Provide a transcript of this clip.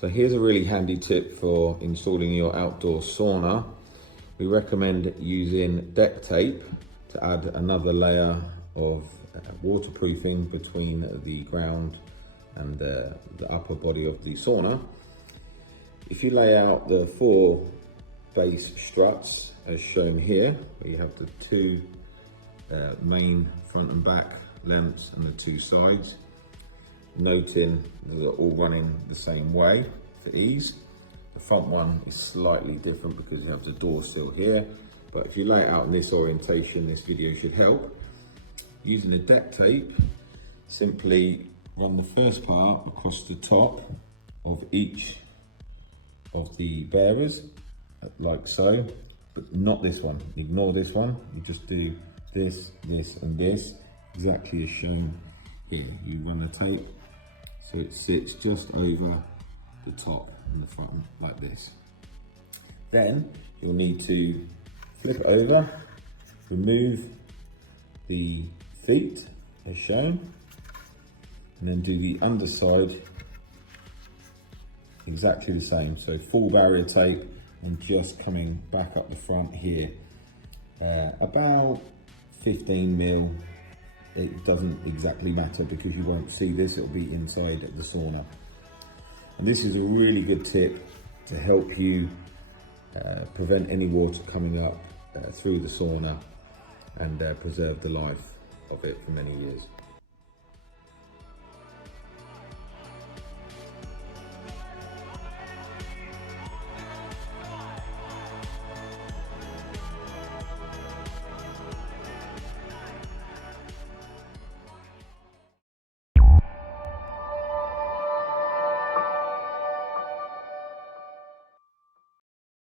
So here's a really handy tip for installing your outdoor sauna. We recommend using deck tape to add another layer of waterproofing between the ground and the upper body of the sauna. If you lay out the 4 base struts as shown here, where you have the 2 main front and back lengths and the 2 sides, noting they're all running the same way for ease. The front one is slightly different because you have the door sill here, but if you lay it out in this orientation, this video should help. Using the deck tape, simply run the first part across the top of each of the bearers, like so, but not this one. Ignore this one. You just do this, this, and this, exactly as shown here. You run the tape so it sits just over the top and the front, like this. Then you'll need to flip it over, remove the feet as shown, and then do the underside exactly the same. So full barrier tape and just coming back up the front here, about 15 mil. It doesn't exactly matter because you won't see this, it'll be inside the sauna. And this is a really good tip to help you prevent any water coming up through the sauna and preserve the life of it for many years.